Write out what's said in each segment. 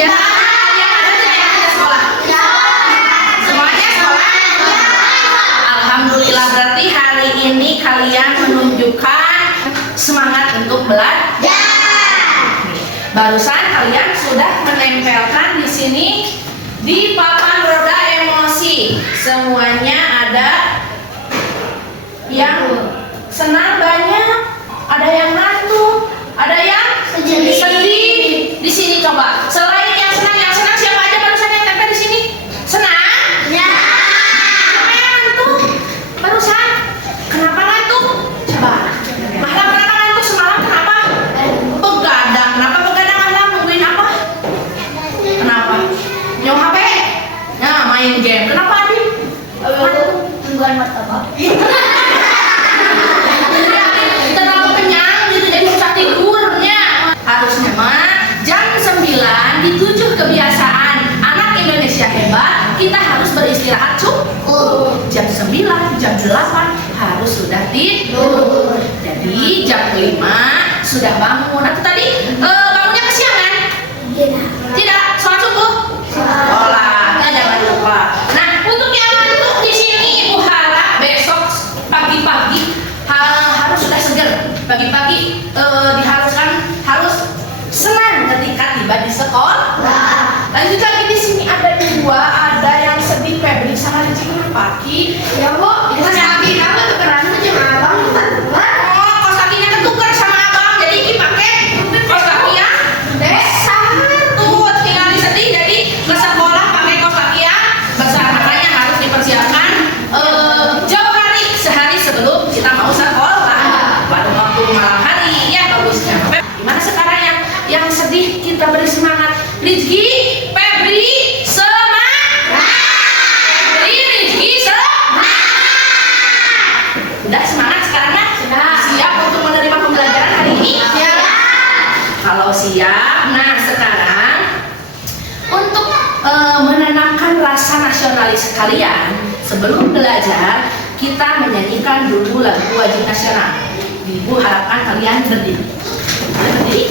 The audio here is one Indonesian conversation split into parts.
Ya. Yang ada tidak yang tidak sekolah? Ya. Semuanya sekolah? Alhamdulillah, berarti hari ini kalian menunjukkan semangat untuk belajar. Barusan kalian sudah menempelkan di sini di papan roda emosi. Semuanya ada yang senang banyak, ada yang ngantuk, ada yang sedih. Di sini coba. Selain yang senang siapa aja barusan yang tempel di sini? Senang? Ya. Siapa yang ngantuk? Barusan. Kenapa ngantuk? Coba. Malam kenapa ngantuk? Semalam kenapa? Begadang. Kenapa begadang? Anda nungguin apa? Kenapa? Nyong HP? Ya, main game. Kenapa, Adit? Tungguan martabak. Terlalu kenyang gitu jadi susah tidurnya. Harusnya mah jam 9 di 7 kebiasaan anak Indonesia hebat kita harus beristirahat cukup. Jam 9, jam 8 harus sudah tidur. Jadi jam 5 sudah bangun. Atau tadi bangunnya kesiangan? Tidak, sholat subuh? Sholat, jangan lupa. Nah, untuk yang ngantuk di sini Ibu harap besok pagi-pagi harus sudah segar. Pagi-pagi diharuskan harus senang ketika tiba di sekolah. Lanjut lagi di sini ada dua, ada yang sedih Febri sama Rizky pagi. Ya Bu, Mas kaki kamu tukeran aja sama abang. Oh, kos kakinya ketukar sama abang, jadi ini pakai kos kaki yang besar tuh. Tinggal disedih jadi ke sekolah pakai kos kaki yang besar. Makanya harus dipersiapkan jauh hari, sehari sebelum kita mau sekolah. Baru waktu malam hari, ya bagusnya. Gimana sekarang yang sedih kita beri semangat. Rizky, Febri, semangat. Rizky, semangat. Udah semangat sekarang ya? Sudah. Siap untuk menerima pembelajaran hari ini? Ya. Kalau siap, nah sekarang untuk menenangkan rasa nasionalis kalian sebelum belajar, kita menyanyikan dulu lagu wajib nasional. Ibu harapkan kalian berdiri. Berdiri.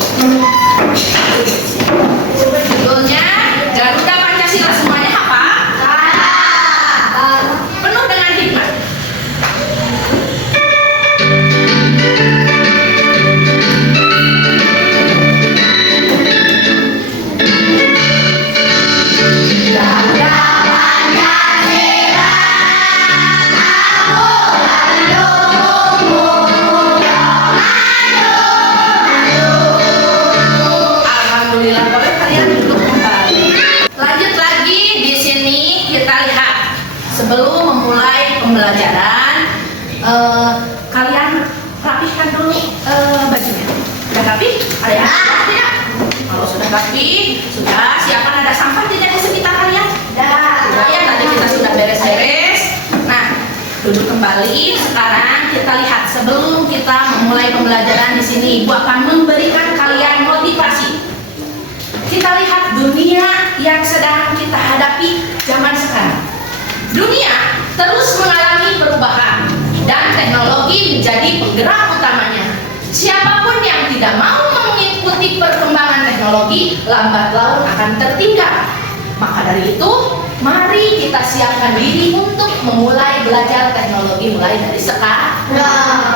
Judulnya Garuda Pancasila, semuanya apa? Penuh dengan hikmat. Alhamdulillah, boleh kalian duduk kembali. Lanjut lagi di sini kita lihat sebelum memulai pembelajaran, kalian rapihkan dulu bajunya. Sudah rapi? Ada yang sudah tidak? Kalau sudah rapi, sudah siapkan ada sampah tidak di sekitar kalian? Sudah ya, tadi kita sudah beres-beres. Nah, duduk kembali. Sekarang kita lihat sebelum kita memulai pembelajaran di sini, Ibu akan memberikan kalian motivasi. Kita lihat dunia yang sedang kita hadapi zaman sekarang. Dunia terus mengalami perubahan dan teknologi menjadi penggerak utamanya. Siapapun yang tidak mau mengikuti perkembangan teknologi, lambat laun akan tertinggal. Maka dari itu, mari kita siapkan diri untuk memulai belajar teknologi mulai dari sekarang.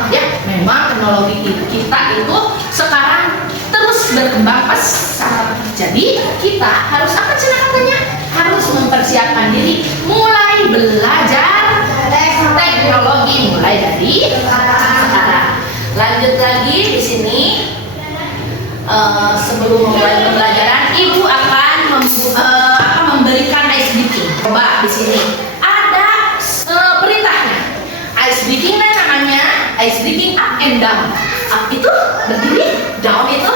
Ya, memang teknologi kita itu sekarang terus berkembang pesat. Jadi kita harus apa katanya? Harus mempersiapkan diri mulai belajar teknologi mulai dari sekarang. Lanjut lagi di sini. Sebelum memulai pembelajaran, Ibu akan memberikan ice breaking. Coba di sini ada perintahnya. Ice breaking namanya ice breaking up and down. Up itu berdiri, down itu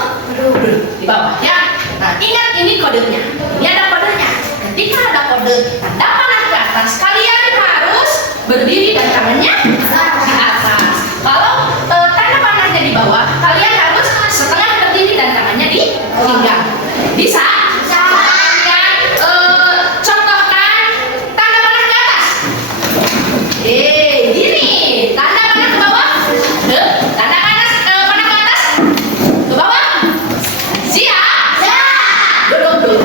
di bawah ya. Nah, ingat ini kodenya. Ini ada kodenya. Ketika ada kode tanda panah ke atas, kalian harus berdiri dan tangannya di atas. Kalau tanda panahnya di bawah, kalian harus setengah berdiri dan tangannya di pinggang. Bisa? Contohkan tanda panah ke atas. Gini. Tanda panah ke bawah. Tanda panah ke atas. Ke bawah. Siap? Duduk.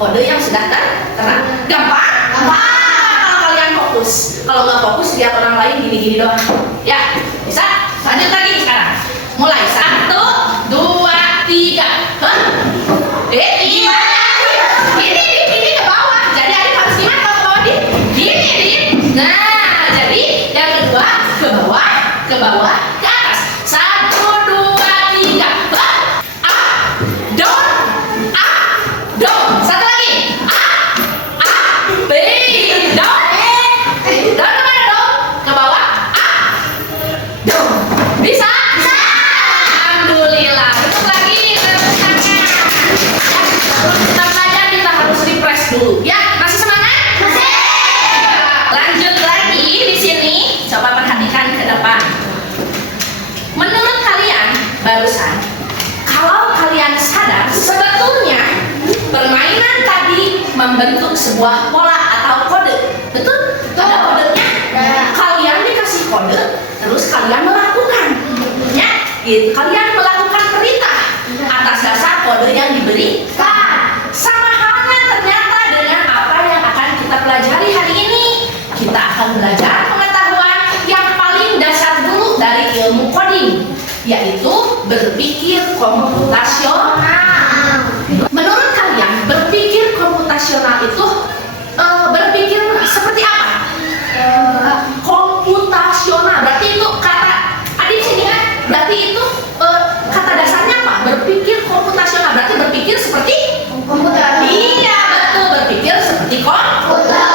kode yang sudah tertera. Gampang? Kalau kalian fokus. Kalau nggak fokus lihat orang lain gini-gini doang. Ya, bisa? Lanjut lagi sekarang. Mulai 1, 2, 3. Gimana? Ini ke bawah. Jadi adik harus gimana kalau ke bawah di? Gini. Nah, jadi yang kedua ke bawah, ke atas. 1, 2, 3. Dong. Satu lagi. B. Dong kemana dong? Ke bawah. Dong. Bisa? Alhamdulillah. Tutup lagi tangannya. Sebelum kita belajar kita harus refresh dulu. Ya, masih semangat? Masih. Lanjut lagi di sini. Coba perhatikan ke depan. Menurut kalian barusan, kalau kalian sadar sebetulnya permainan tadi membentuk sebuah pola atau kode. Betul? Ada kodenya. Kalian dikasih kode, terus kalian melakukan. Ya, gitu. Kalian melakukan perintah atas dasar kode yang diberikan. Sama halnya ternyata dengan apa yang akan kita pelajari hari ini. Kita akan belajar pengetahuan yang paling dasar dulu dari ilmu coding, yaitu berpikir komputasional. Menurut kalian, berpikir komputasional itu berpikir seperti apa? Komputasional berarti itu kata adik sini kan? Berarti itu kata dasarnya apa? Berpikir komputasional berarti berpikir seperti komputer. Iya betul, berpikir seperti komputer.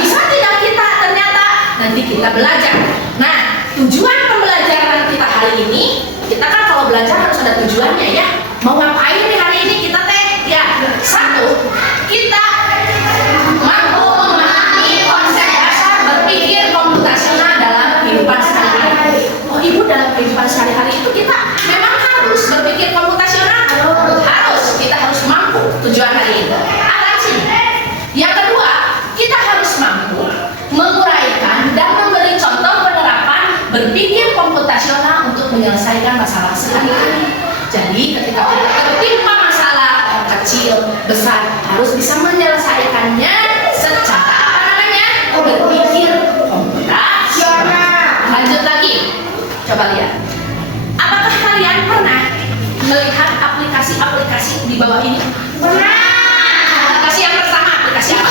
Bisa tidak kita ternyata? Nanti kita belajar. Nah, tujuan pembelajaran kita hari ini, kita kan kalau belajar harus ada tujuannya ya. Mau ngapain nih hari ini kita teh? Ya, 1, kita mampu memahami konsep dasar berpikir komputasional dalam kehidupan sehari-hari. Oh ibu, dalam kehidupan sehari-hari itu kita memang harus berpikir komputasional. Harus, kita harus mampu tujuan hari ini. Alat sini. Yang kedua, kita harus mampu menguraikan dan memberi contoh penerapan berpikir komputasional untuk menyelesaikan masalah sehari-hari. Jadi ketika kita tertimpa masalah kecil, besar, harus bisa menyelesaikannya secara berpikir komputasional. Lanjut lagi, coba lihat. Apakah kalian pernah melihat aplikasi-aplikasi di bawah ini? Pernah. Aplikasi yang pertama, aplikasi apa?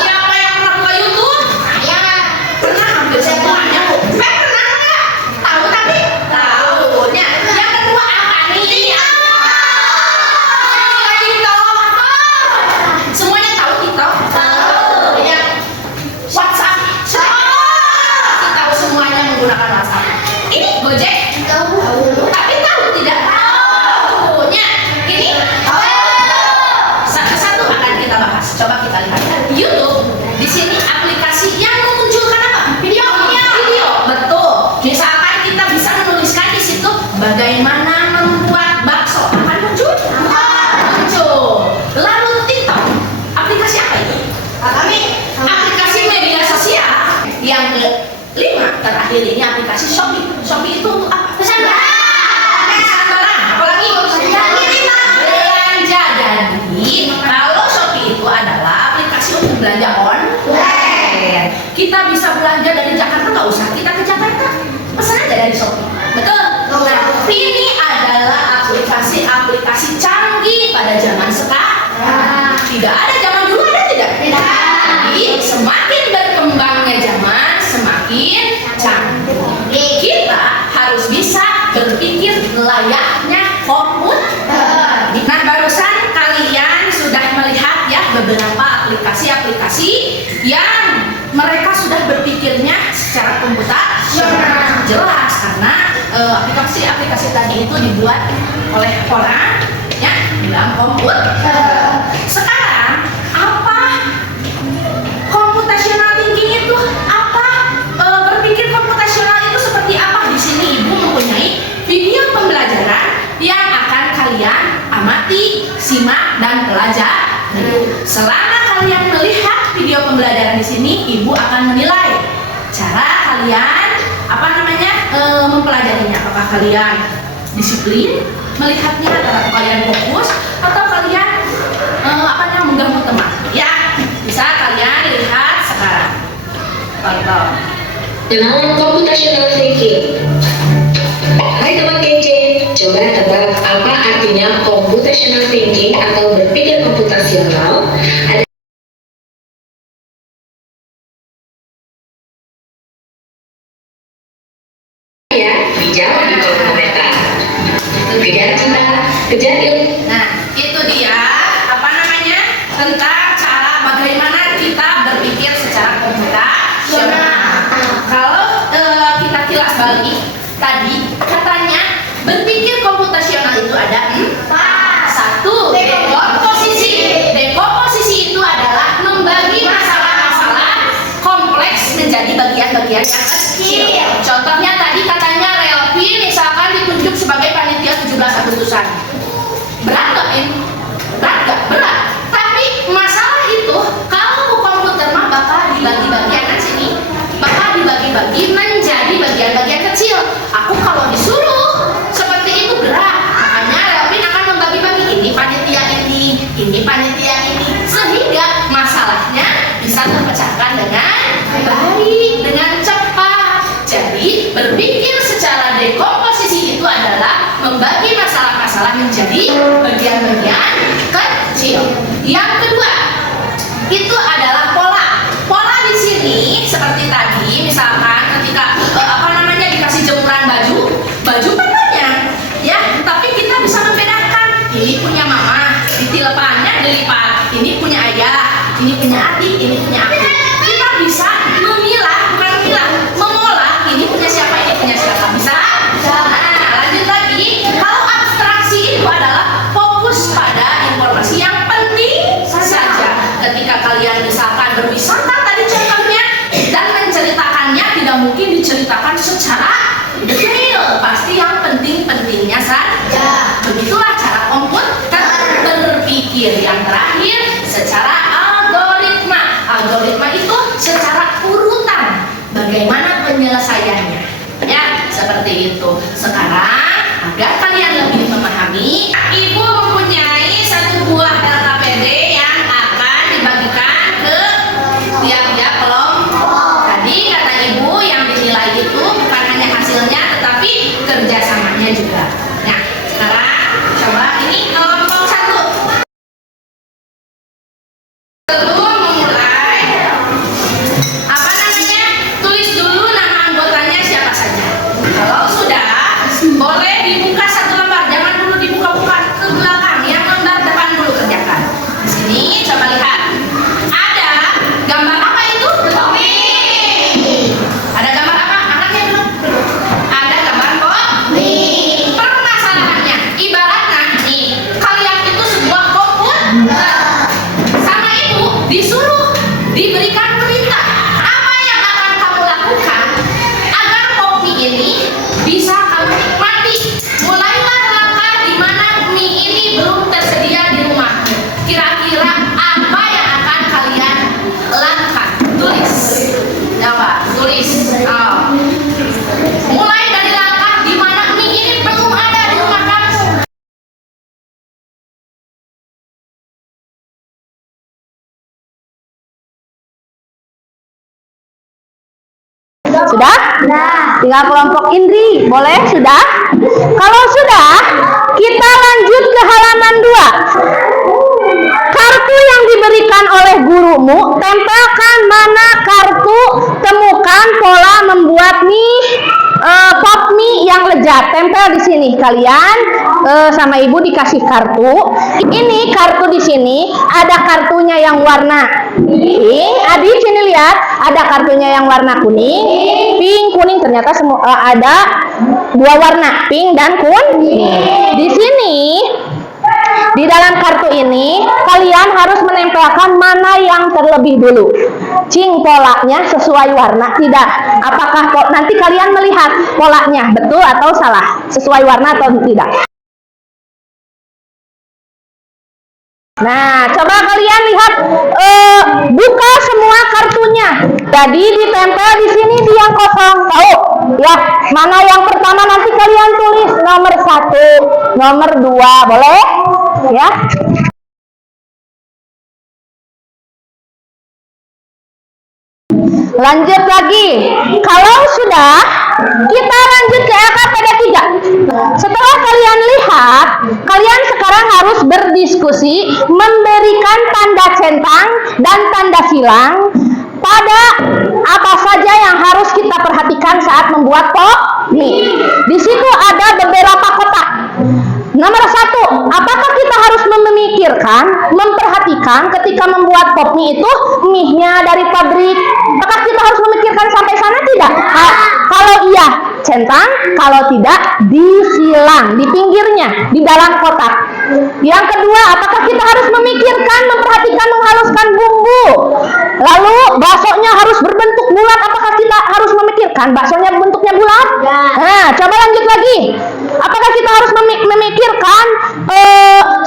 Siapa yang pernah buka YouTube? Saya. Pernah, hampir semuanya. Pernah nggak? Tahu tapi? Tahu. Yang kedua apa nih? Semuanya tahu TikTok? Tahu. Ya. WhatsApp? Tahu semuanya menggunakan WhatsApp. Ini Gojek? Tahu. Tapi tahu tidak? Tahu. Ini? Tahu. Satu-satu akan kita bahas. Coba kita lihat. YouTube. Di sini aplikasi yang memunculkan apa? Video. Betul. Misalkan kita bisa menuliskan di situ bagaimana membuat bakso. Akan muncul? Muncul. Lalu TikTok. Aplikasi apa itu? Aplikasi media sosial. Yang kelima terakhir ini aplikasi Shopee. Shopee itu untuk apa? Pesan barang. Apalagi? Belanja. Jadi kalau Shopee itu adalah aplikasi untuk belanja online. Kita bisa belanja dari Jakarta, nggak usah kita ke Jakarta. Pesan aja dari Shopee. Betul? Nah, ini adalah aplikasi-aplikasi canggih pada zaman sekarang. Tidak ada zaman dulu, ada tidak? Tidak. Jadi semakin berkembangnya zaman, semakin canggih. Kita harus bisa berpikir layaknya komputer. Nah, barusan kalian sudah melihat ya beberapa aplikasi-aplikasi yang mereka sudah berpikirnya secara komputasional. Jelas karena aplikasi-aplikasi tadi itu dibuat oleh orang ya dalam komputer. Sekarang apa computational thinking itu? Apa berpikir komputasional itu seperti apa? Di sini Ibu mempunyai video pembelajaran yang akan kalian amati, simak dan pelajari. Selama kalian melihat video pembelajaran di sini, Ibu akan menilai cara kalian mempelajarinya. Apakah kalian disiplin melihatnya, atau kalian fokus, atau kalian Kenalan computational thinking. Hai teman kece, coba tebak apa artinya computational thinking atau berpikir komputasional? Ada ya, dijawab di kolom komentar. Kejar cinta, kejar ilmu. Nah, itu dia apa namanya tentang cara bagaimana kita berpikir secara komputasional. Kalau kita kilas balik tadi katanya berpikir komputasional itu ada satu dekomposisi. Dekomposisi itu adalah membagi masalah-masalah kompleks menjadi bagian-bagian yang kecil. Contohnya tadi katanya Relvi misalkan ditunjuk sebagai panitia 17 Agustusan. Berat gak ini? Berat gak? Berat. Tapi masalah itu kalau komputer mah bakal dibagi bagian sini, bakal dibagi-bagi menjadi bagian-bagian kecil. Aku kalau disuruh seperti itu berat. Makanya Relvin akan membagi-bagi ini panitia ini panitia ini, sehingga masalahnya bisa terpecahkan dengan baik, dengan cepat. Jadi berpikir secara dekomposisi itu adalah membagi masalah-masalah menjadi bagian-bagian kecil. Yang kedua, itu adalah pola. Pola di sini seperti tadi, misalkan ketika dikasih jemuran baju kan banyak, ya. Tapi kita bisa membedakan. Ini punya mama, ditilepannya dilipat. Ini punya ayah, ini punya adik, ini punya aku. Kita bisa memilah, bukan memilah, mengolah. Ini punya siapa, ini punya siapa. Bisa? Nah, lanjut lagi. Kalau abstraksi itu adalah fokus pada informasi yang penting saja. Ketika kalian misalkan berwisata tadi contohnya dan menceritakannya tidak mungkin diceritakan secara detail, pasti yang penting-pentingnya saja. Begitulah cara komputer berpikir. Yang terakhir secara algoritma. Algoritma itu secara urutan bagaimana penyelesaiannya, ya, seperti itu. Sekarang agar kalian lebih memahami, Ibu mempunyai satu buah LKPD yang akan dibagikan ke tiap-tiap kelompok. Tadi kata Ibu yang dinilai itu bukan hanya hasilnya tetapi kerjasamanya juga. Nah, sekarang coba ini kelompok 1. Sebelum memulai, tulis dulu nama anggotanya siapa saja. Kalau sudah, boleh dibuka satu lembar, jangan dulu dibuka-buka ke belakang, yang lembar depan dulu kerjakan. Di sini coba lihat, ada gambar apa itu? Ada gambar apa? Angkatnya dulu. Ada gambar komik. Permasalahannya, ibaratnya nih, kalian itu sebuah komputer. Sama ibu disuruh diberikan perintah. Apa yang akan kamu lakukan agar kopi ini bisa kamu nikmati? Mulailah langkah di mana mie ini belum tersedia di rumah. Kira-kira apa yang akan kalian lakukan? Tulis. Coba tulis. Mulai dari langkah di mana mie ini belum ada di rumah kamu. Sudah? Tinggal kelompok Indri. Boleh? Sudah? Kalau sudah, kita lanjut ke halaman 2. Kartu yang diberikan oleh gurumu, tempelkan mana kartu, temukan pola membuat mie pop mie yang lezat. Tempel di sini. Kalian sama ibu dikasih kartu. Ini kartu di sini ada kartunya yang warna pink. Adik sini lihat, ada kartunya yang warna kuning, pink, kuning. Ternyata semua ada dua warna, pink dan kuning. Di sini di dalam kartu ini kalian harus menempelkan mana yang terlebih dulu. Cing, polanya sesuai warna tidak? Apakah nanti kalian melihat polanya betul atau salah, sesuai warna atau tidak? Nah, coba kalian lihat, buka semua kartunya. Jadi ditempel di sini di yang kosong. Tahu? Ya, mana yang pertama nanti kalian tulis nomor 1, nomor 2, boleh? Ya. Lanjut lagi. Kalau sudah, kita lanjut ke LKPD 3. Setelah kalian lihat, kalian sekarang harus berdiskusi, memberikan tanda centang dan tanda silang pada apa saja yang harus kita perhatikan saat membuat pop mie. Di situ ada beberapa kotak. Nomor 1, apakah kita harus memikirkan, memperhatikan ketika membuat pop mie itu mie-nya dari pabrik? Apakah kita harus memikirkan sampai sana tidak? Kalau iya, centang. Kalau tidak, disilang di pinggirnya, di dalam kotak. Yang kedua, apakah kita harus memikirkan, memperhatikan, menghaluskan bumbu? Lalu baksonya harus berbentuk bulat. Apakah kita harus memikirkan baksonya bentuknya bulat? Nah, coba lanjut lagi. Apakah kita harus memikirkan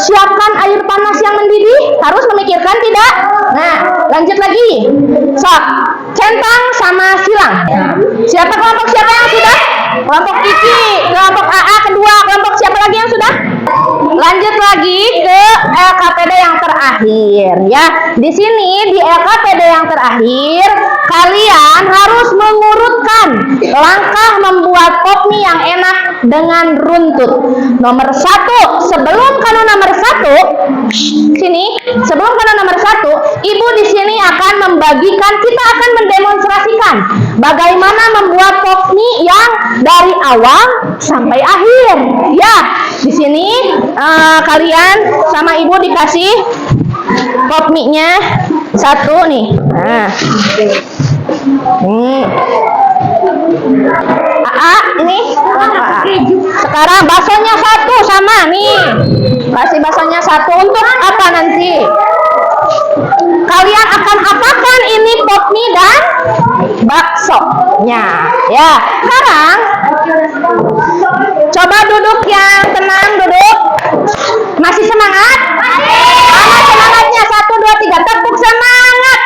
siapkan air panas yang mendidih? Harus memikirkan tidak? Nah, lanjut lagi. Sok, centang sama silang. Siapa kelompok siapa yang sudah? Kelompok Kiki, kelompok AA kedua, kelompok siapa lagi yang sudah? Lanjut lagi ke LKPD yang terakhir ya. Di sini di LKPD yang terakhir kalian harus mengurutkan langkah membuat pop mie yang enak dengan runtut. Nomor 1, sebelum kanun nomor 1, sini, sebelum kanun nomor 1, Ibu di sini akan membagikan, kita akan mendemonstrasikan bagaimana membuat pop mie yang dari awal sampai akhir. Ya, di sini kalian sama Ibu dikasih pop mie-nya 1 nih. Nah, ini sekarang baksonya 1 sama nih, kasih baksonya 1 untuk apa nanti? Kalian akan apakan ini pop mie dan baksonya ya. Sekarang coba duduk yang tenang, duduk. Masih semangat? Mana semangatnya? 1, 2, 3, tepuk semangat.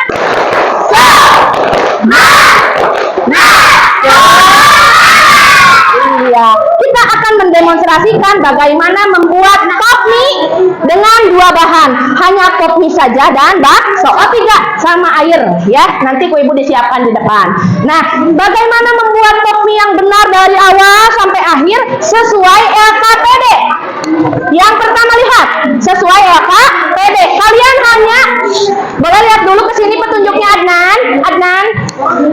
Iya, kita akan mendemonstrasikan bagaimana membuat pop mie dengan 2 bahan, hanya pop mie saja dan bakso. Oh tidak, sama air ya. Nanti Ibu disiapkan di depan. Nah, bagaimana membuat pop mie yang benar dari awal sampai akhir sesuai LKPD? Yang pertama lihat, sesuai LKPD. Kalian hanya boleh lihat dulu ke sini petunjuknya Adnan. Adnan,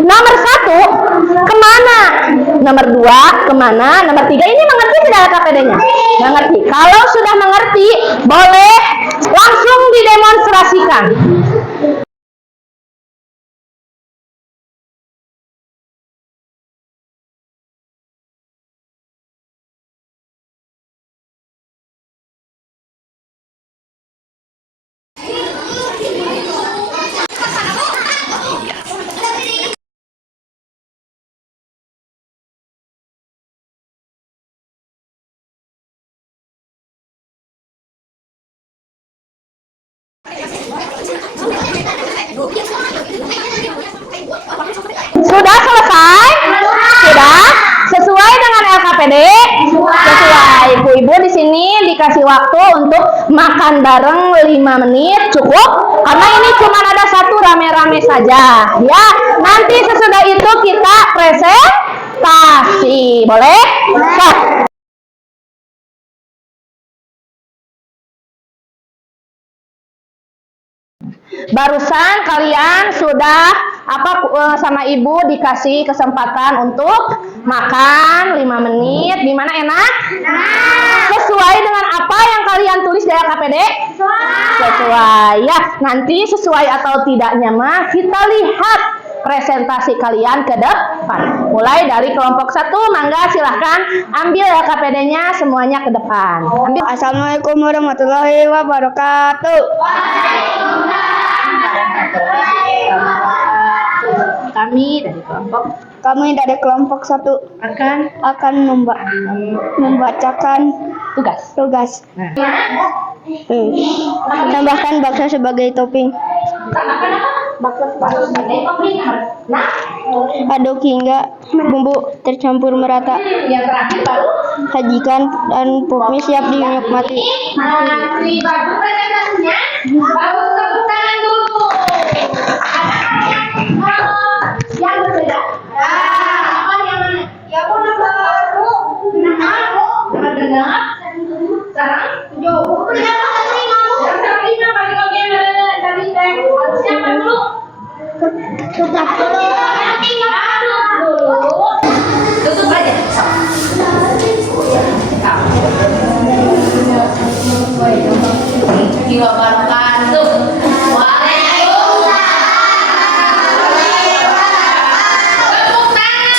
nomor 1 kemana? Nomor 2 kemana? Nomor 3 ini mengerti tidak LKPD-nya? Mengerti. Kalau sudah mengerti, boleh langsung didemonstrasikan. Sudah selesai? Sudah? Sesuai dengan LKPD? Sesuai. Ibu-ibu di sini dikasih waktu untuk makan bareng 5 menit cukup, karena ini cuma ada 1 rame-rame saja ya. Nanti sesudah itu kita presentasi. Boleh? Stop. Barusan kalian sudah sama Ibu dikasih kesempatan untuk makan 5 menit. Di mana enak? Sesuai dengan apa yang kalian tulis di LKPD? Sesuai ya. Nanti sesuai atau tidaknya mah kita lihat presentasi kalian ke depan. Mulai dari kelompok 1, mangga silahkan ambil LKPD-nya semuanya ke depan. Ambil. Assalamualaikum warahmatullahi wabarakatuh. Kami dari kelompok 1 akan membacakan tugas. Tambahkan bakso sebagai topping. Aduk hingga bumbu tercampur merata. Yang terakhir baru Sajikan dan pop mie siap dinikmati. bagus presentasinya. Bagus, tepuk tangan dulu. warahmatullahi wabarakatuh. Tepuk tangan.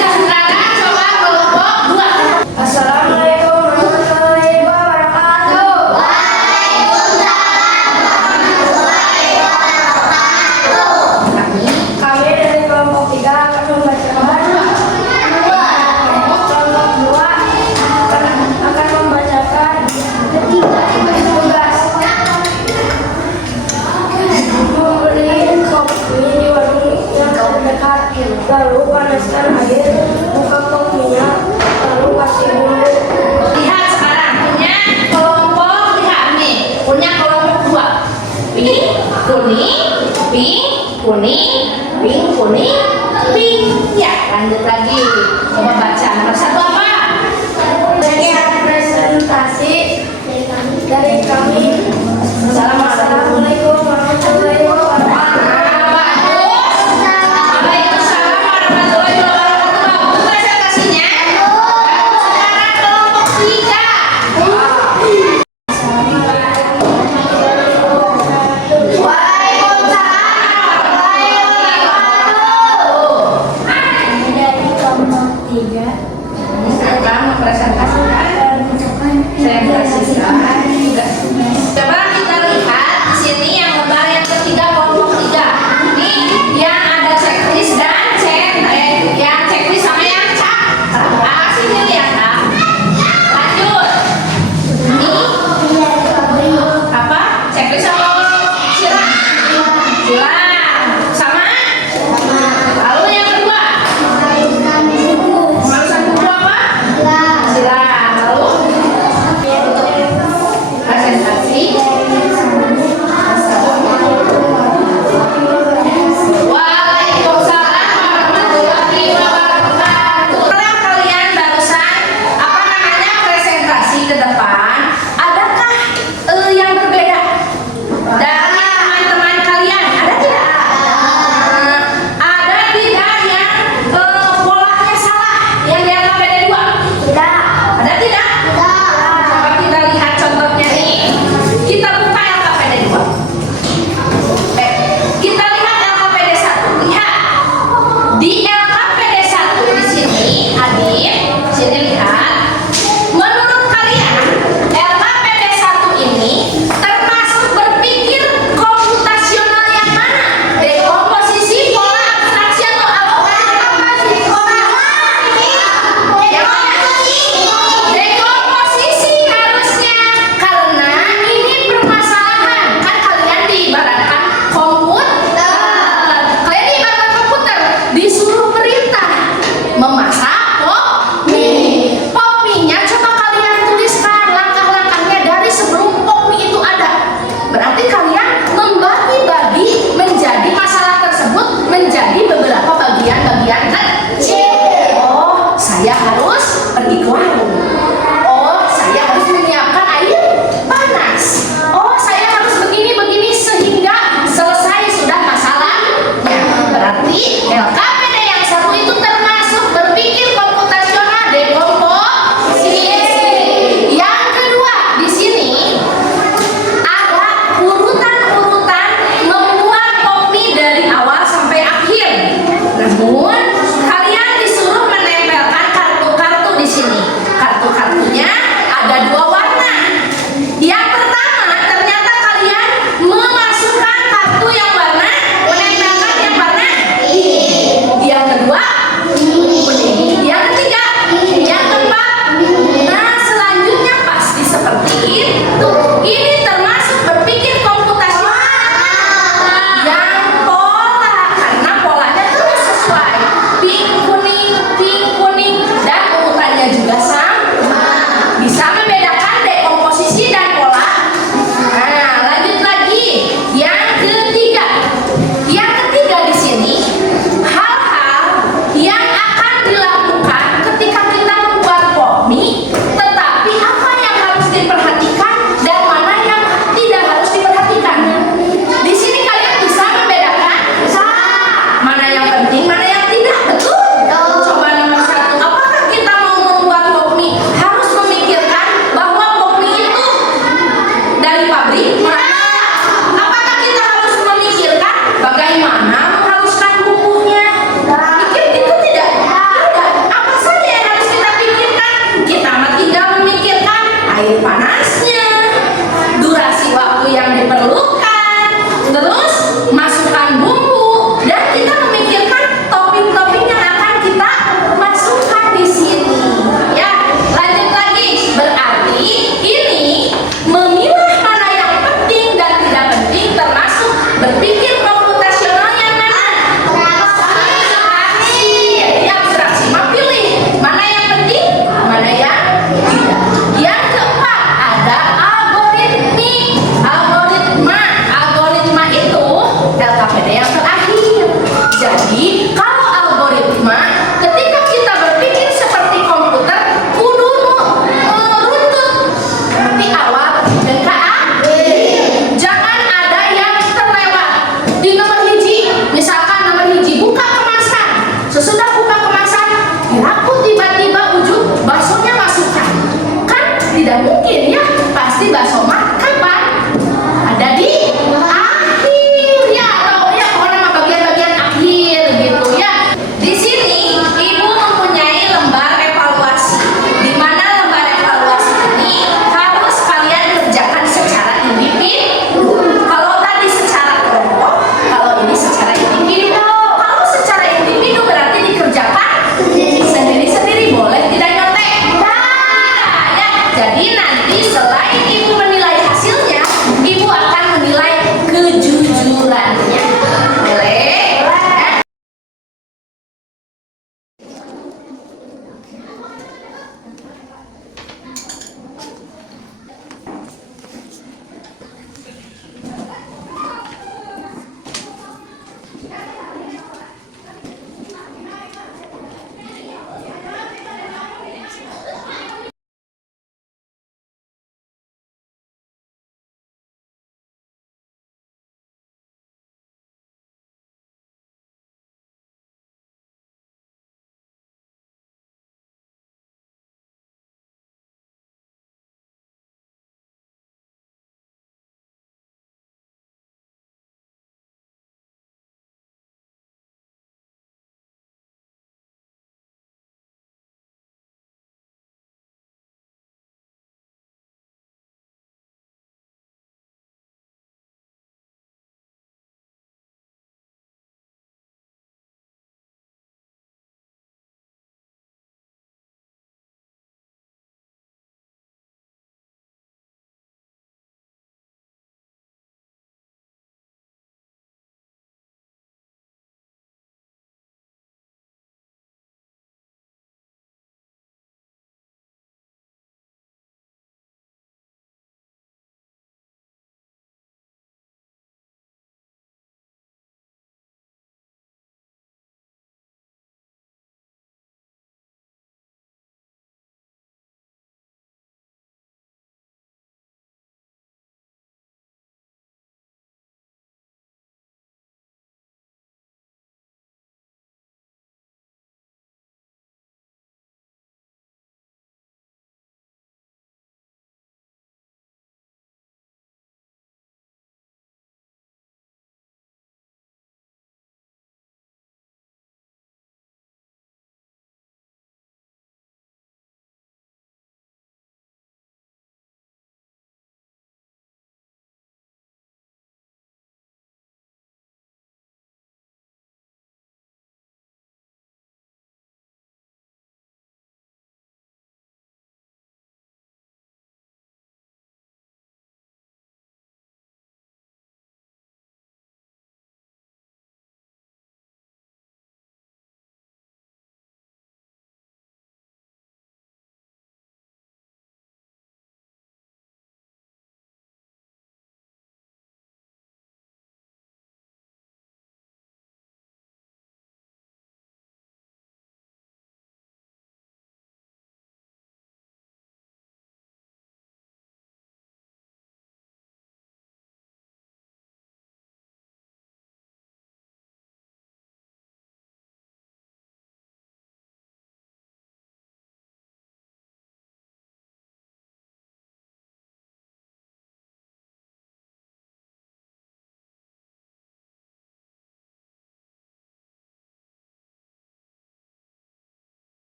Silakan coba kelompok 2. Assalamualaikum warahmatullahi wabarakatuh. Kami dari kelompok 3 akan membacakan kelompok 2 akan membacakan tugas membeli kopi di warung yang terdekat, lalu panaskan air, buka kopinya, lalu kasih bumbu. Lihat sekarang punya kelompok, lihat nih, punya kelompok 2. Pink, kuning, pink, kuning, pink, kuning, pink. Ya, lanjut lagi. Coba baca nomor 1 apa? Sekian presentasi dari kami. Assalamualaikum warahmatullahi wabarakatuh. Bagus. Waalaikumsalam warahmatullahi wabarakatuh. Bagus presentasinya. Bagus. Sekarang kelompok 3. Akan mempresentasikan coba kita lihat di sini yang lembar yang ketiga kelompok 3. Nih yang ada checklist dan yang checklist sama yang sini lihat Kak. Lanjut. Ini apa? Checklist sama silang. Sama. Lalu yang kedua memasang buku apa? Silang. Lalu presentasi. Waalaikumsalam warahmatullahi wabarakatuh. Setelah kalian barusan presentasi ke depan, adakah yang berbeda dari teman-teman kalian? Ada tidak? Ada tidak yang polanya salah, yang dianggap beda 2? Ada tidak? Coba kita lihat contohnya nih. Kita buka LKPD 2. Kita lihat LKPD 1. Lihat. Di LKPD 1 di sini, Adit, sini lihat. Menurut kalian, LKPD 1 ini termasuk berpikir komputasional yang mana? Dekomposisi, pola, abstraksi, atau apa? Yang mana? Dekomposisi harusnya, karena ini permasalahan. Kan kalian diibaratkan komputer. Kalian diibaratkan komputer, disuruh perintah memasak kopi. Kopinya coba kalian tuliskan langkah-langkahnya dari sebelum kopi itu ada. Berarti kalian membagi-bagi menjadi masalah tersebut menjadi beberapa bagian-bagian kecil. Oh, saya harus pergi ke warung. Oh, saya harus menyiapkan air panas. Oh, saya harus begini-begini sehingga selesai sudah masalahnya. Berarti LKPD yang 1 itu termasuk berpikir komputasional dekomposisi. Yang kedua, di sini ada urutan-urutan membuat kopi dari awal sampai akhir. Namun kalian disuruh menempelkan kartu-kartu di sini. Kartu-kartunya ada 2 warna. Yang pertama, ternyata kalian memasukkan kartu yang warna, menempelkan yang warna. Yang kedua, kuning. Yang ketiga, yang keempat. Nah, selanjutnya pasti seperti itu. Ini termasuk berpikir komputasional yang pola, karena polanya terus sesuai. Pink kuning, dan urutannya juga sama. Bisa membedakan dekomposisi dan pola. Nah, lanjut lagi. Yang ketiga. Yang ketiga di sini hal-hal yang akan dilakukan ketika kita membuat kopi, tetapi apa yang harus diperhatikan dan mana yang tidak harus diperhatikan. Di sini kalian bisa membedakan mana yang penting, mana yang tidak. Betul? Coba nomor 1, apakah kita mau membuat kopi Tidak mungkin ya, pasti bakso mah kapan? Ada di akhir ya, atau ya pokoknya nama bagian-bagian akhir gitu ya. Di sini ibu mempunyai lembar evaluasi, di mana lembar evaluasi ini harus kalian kerjakan secara individu. Kalau tadi secara kelompok, kalau ini secara individu. Kalau secara individu berarti dikerjakan sendiri-sendiri, boleh tidak nyontek? Nah, ya. Jadi nanti selain ibu